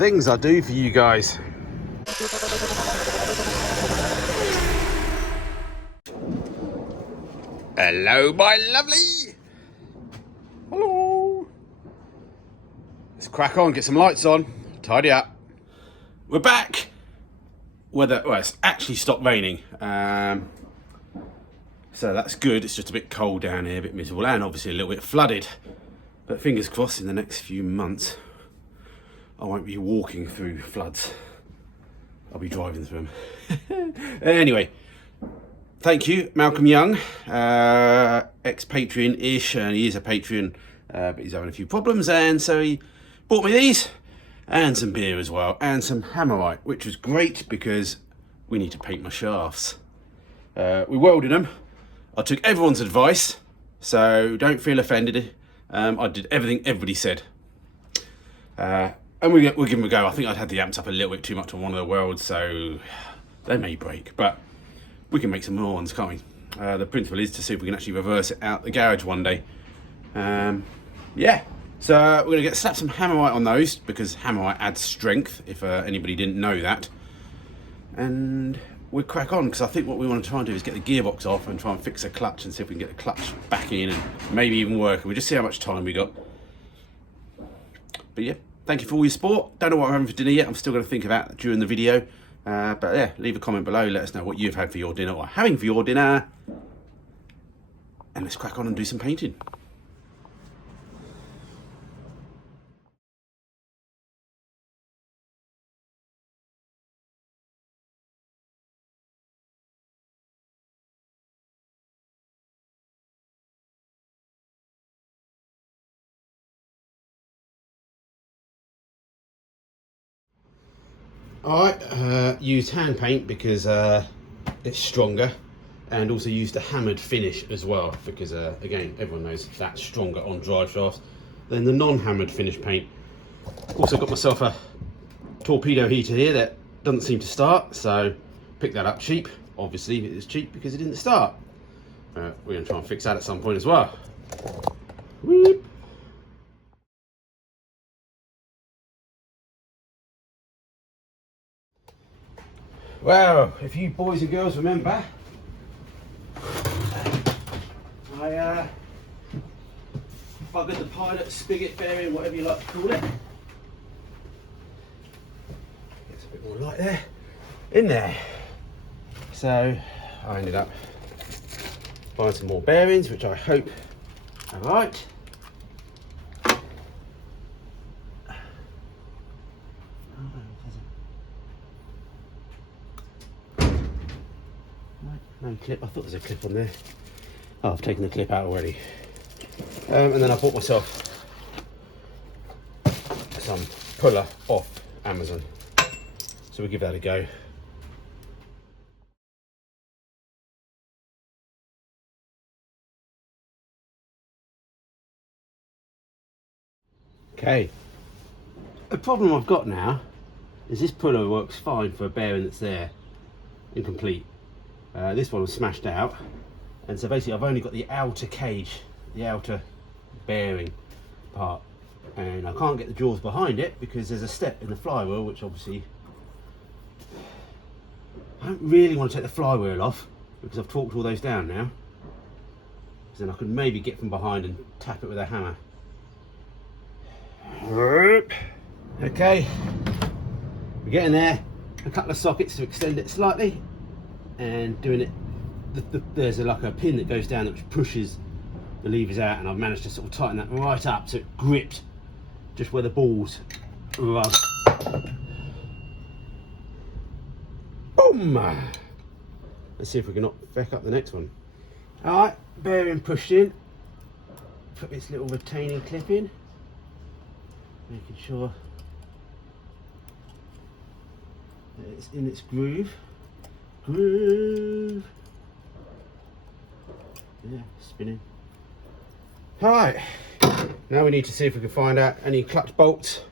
things I do for you guys. Hello, my lovely. Hello. Let's crack on, get some lights on, tidy up. We're back. Well, it's actually stopped raining. So that's good. It's just a bit cold down here, a bit miserable, and obviously a little bit flooded. But fingers crossed in the next few months, I won't be walking through floods. I'll be driving through them. Anyway, thank you, Malcolm Young, ex-Patreon-ish, and he is a Patreon, but he's having a few problems, and so he bought me these, and some beer as well, and some Hammerite, which was great because we need to paint my shafts. We welded them. I took everyone's advice, so don't feel offended. I did everything everybody said. And we'll give them a go. I think I'd had the amps up a little bit too much on one of the welds, so they may break, but we can make some more ones, can't we? The principle is to see if we can actually reverse it out the garage one day. Yeah, so we're going to slap some Hammerite on those, because Hammerite adds strength, if anybody didn't know that. And we'll crack on, because I think what we want to try and do is get the gearbox off and try and fix a clutch and see if we can get the clutch back in and maybe even work. We'll just see how much time we got. But yeah, thank you for all your support. Don't know what I'm having for dinner yet. I'm still going to think of that during the video. But yeah, leave a comment below. Let us know what you've had for your dinner or having for your dinner. And let's crack on and do some painting. Alright, used hand paint because it's stronger, and also used a hammered finish as well because again, everyone knows that's stronger on drive shafts than the non-hammered finish paint. Also got myself a torpedo heater here that doesn't seem to start, so picked that up cheap. Obviously it was cheap because it didn't start. We're going to try and fix that at some point as well. Whoop. Well, if you boys and girls remember, I buggered the pilot spigot bearing, whatever you like to call it. Gets a bit more light there, in there. So I ended up buying some more bearings, which I hope are right. No clip, I thought there was a clip on there. Oh, I've taken the clip out already. And then I bought myself some puller off Amazon. So we'll give that a go. Okay. The problem I've got now is this puller works fine for a bearing that's there, incomplete. This one was smashed out, and so basically I've only got the outer cage, the outer bearing part, and I can't get the jaws behind it because there's a step in the flywheel, which obviously I don't really want to take the flywheel off because I've torqued all those down now, because then I could maybe get from behind and tap it with a hammer. Okay, we're getting there. A couple of sockets to extend it slightly, and doing it, there's like a pin that goes down which pushes the levers out, and I've managed to sort of tighten that right up so it gripped just where the balls rub. Boom! Let's see if we can not feck up the next one. Alright, bearing pushed in, put this little retaining clip in, making sure that it's in its groove. Yeah, spinning. Alright, now we need to see if we can find out any clutch bolts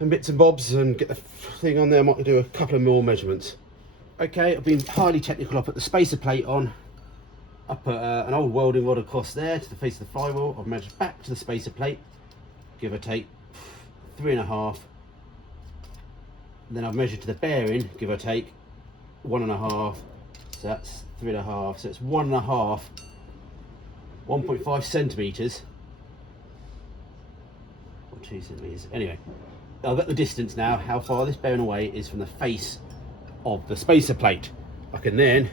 and bits and bobs and get the thing on there. I might do a couple of more measurements. Okay, I've been highly technical. I put the spacer plate on. I put an old welding rod across there to the face of the flywheel. I've measured back to the spacer plate, give or take 3.5 then I've measured to the bearing, give or take, 1.5, so that's 3.5, so it's 1.5 centimetres, or 2 centimetres, anyway. I've got the distance now, how far this bearing away is from the face of the spacer plate. I can then,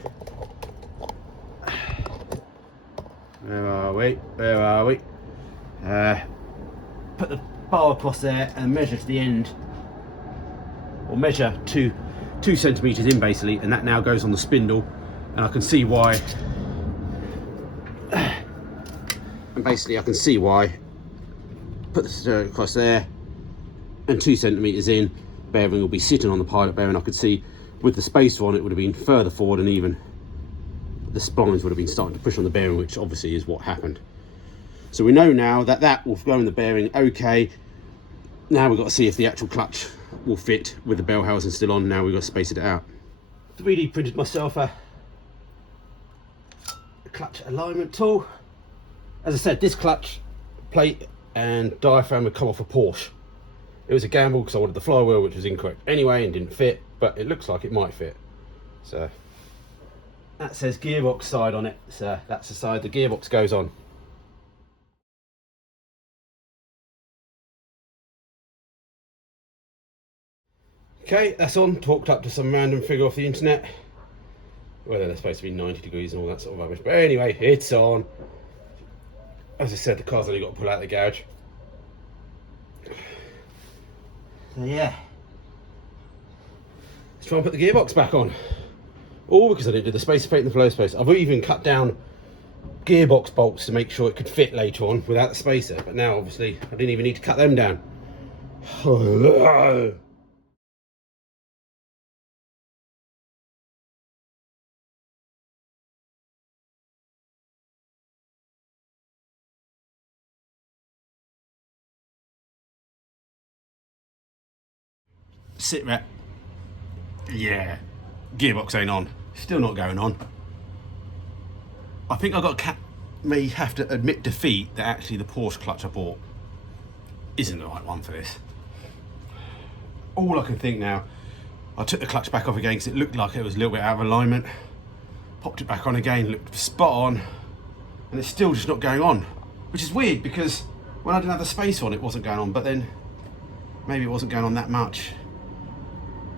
where are we, put the bar across there and measure to the end, or measure 2 centimetres in basically, and that now goes on the spindle, and I can see why, and basically I can see why, put the stirrup across there, and 2 centimetres in, bearing will be sitting on the pilot bearing. I could see with the spacer on it would have been further forward, and even the splines would have been starting to push on the bearing, which obviously is what happened. So we know now that that will go in the bearing okay. Now we've got to see if the actual clutch will fit with the bell housing still on. Now we've got to space it out. 3D printed myself a clutch alignment tool. As I said, this clutch plate and diaphragm would come off a Porsche. It was a gamble because I wanted the flywheel, which was incorrect anyway and didn't fit, but it looks like it might fit. So that says gearbox side on it, so that's the side the gearbox goes on. Okay, that's on, talked up to some random figure off the internet. Whether they're supposed to be 90 degrees and all that sort of rubbish, but anyway, it's on. As I said, the car's only got to pull out the garage. So yeah, let's try and put the gearbox back on. All because I didn't do the spacer plate and the flow spacer. I've even cut down gearbox bolts to make sure it could fit later on without the spacer, but now obviously I didn't even need to cut them down. Sit rep. Yeah, gearbox ain't on. Still not going on. I think may have to admit defeat that actually the Porsche clutch I bought isn't the right one for this. All I can think now, I took the clutch back off again because it looked like it was a little bit out of alignment. Popped it back on again, looked spot on, and it's still just not going on, which is weird because when I didn't have the space on, it wasn't going on, but then maybe it wasn't going on that much.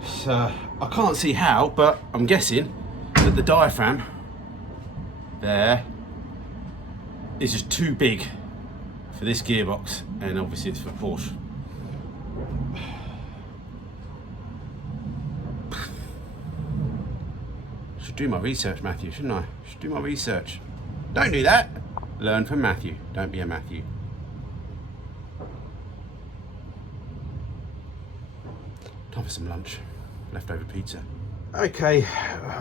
So I can't see how, but I'm guessing that the diaphragm there is just too big for this gearbox, and obviously it's for Porsche. Should do my research, Matthew, shouldn't I? Should do my research. Don't do that. Learn from Matthew. Don't be a Matthew. Time for some lunch. Leftover pizza. Okay,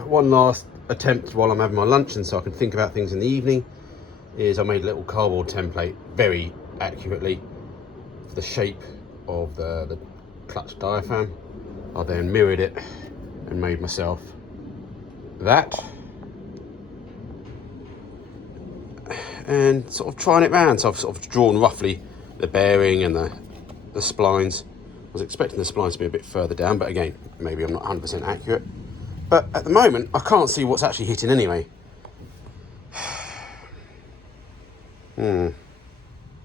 one last attempt while I'm having my lunch and so I can think about things in the evening is I made a little cardboard template very accurately for the shape of the clutch diaphragm. I then mirrored it and made myself that, and sort of trying it round. So I've sort of drawn roughly the bearing and the splines. I was expecting the splines to be a bit further down, but again, maybe I'm not 100% accurate. But at the moment, I can't see what's actually hitting anyway.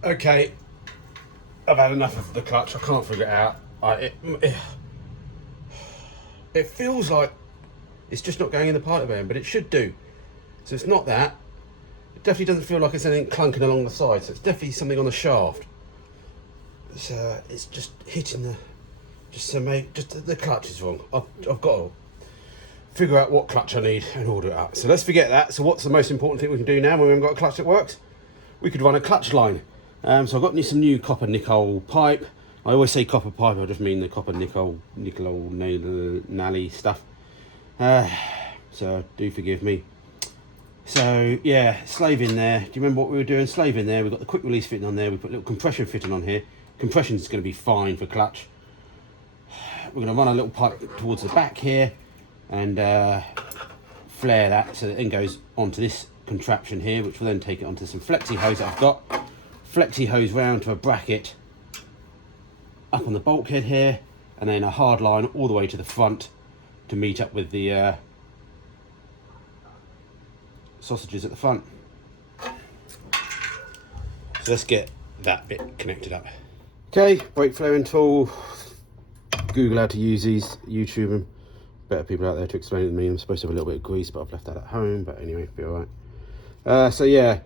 Okay, I've had enough of the clutch. I can't figure it out. It feels like it's just not going in the pilot bearing, but it should do. So it's not that. It definitely doesn't feel like it's anything clunking along the side, so it's definitely something on the shaft. So it's just hitting the, the clutch is wrong. I've got to figure out what clutch I need and order it up. So let's forget that. So what's the most important thing we can do now when we haven't got a clutch that works? We could run a clutch line. So I've got some new copper nickel pipe. I always say copper pipe, I just mean the copper nickel nally stuff. So do forgive me. So yeah, slave in there. Do you remember what we were doing? Slave in there. We've got the quick release fitting on there. We put a little compression fitting on here. Compression is going to be fine for clutch. We're going to run a little pipe towards the back here and flare that so that it then goes onto this contraption here, which will then take it onto some flexi hose that I've got. Flexi hose round to a bracket up on the bulkhead here, and then a hard line all the way to the front to meet up with the sausages at the front. So let's get that bit connected up. Okay, brake flaring tool. Google how to use these, YouTube them. Better people out there to explain it than me. I'm supposed to have a little bit of grease, but I've left that at home. But anyway, it'll be alright. So yeah,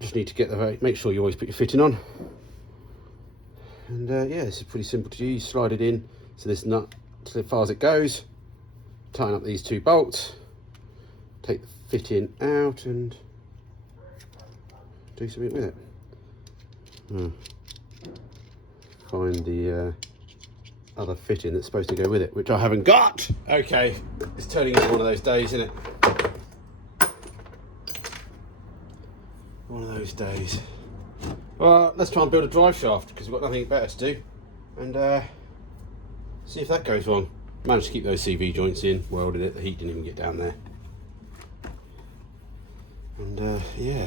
just need to get the, make sure you always put your fitting on. And yeah, this is pretty simple to use. Slide it in so this nut as far as it goes. Tighten up these 2 bolts. Take the fitting out and do something with it. Find the other fitting that's supposed to go with it, which I haven't got. Okay, it's turning into one of those days, isn't it? One of those days. Well, let's try and build a drive shaft because we've got nothing better to do, and see if that goes wrong. Managed to keep those CV joints in, welded it, the heat didn't even get down there. And yeah,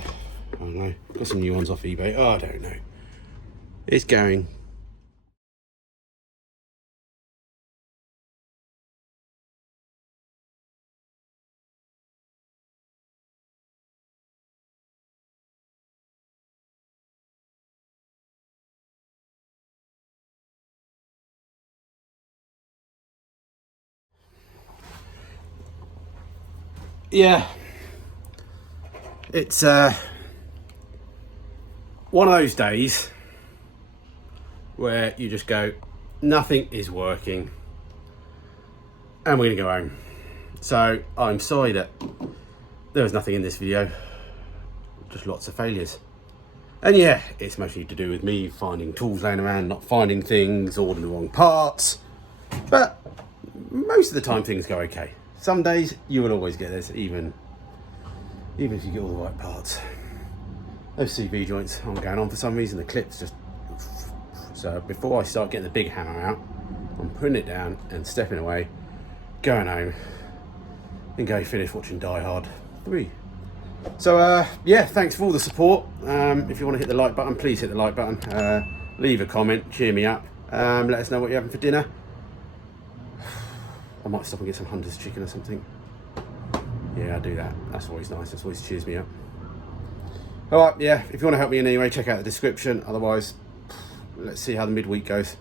I don't know, got some new ones off eBay. Oh, I don't know. It's going. Yeah, it's one of those days where you just go, nothing is working, and we're gonna go home. So I'm sorry that there was nothing in this video, just lots of failures. And yeah, it's mostly to do with me finding tools laying around, not finding things, ordering the wrong parts, but most of the time things go okay. Some days you will always get this, even if you get all the right parts. Those CV joints aren't going on for some reason, the clips just... So before I start getting the big hammer out, I'm putting it down and stepping away, going home, and go finish watching Die Hard 3. So yeah, thanks for all the support. If you want to hit the like button, please hit the like button. Leave a comment, cheer me up. Let us know what you're having for dinner. I might stop and get some Hunter's chicken or something. Yeah, I'll do that. That's always nice. That's always cheers me up. Alright, yeah, if you want to help me in any way, check out the description. Otherwise, let's see how the midweek goes.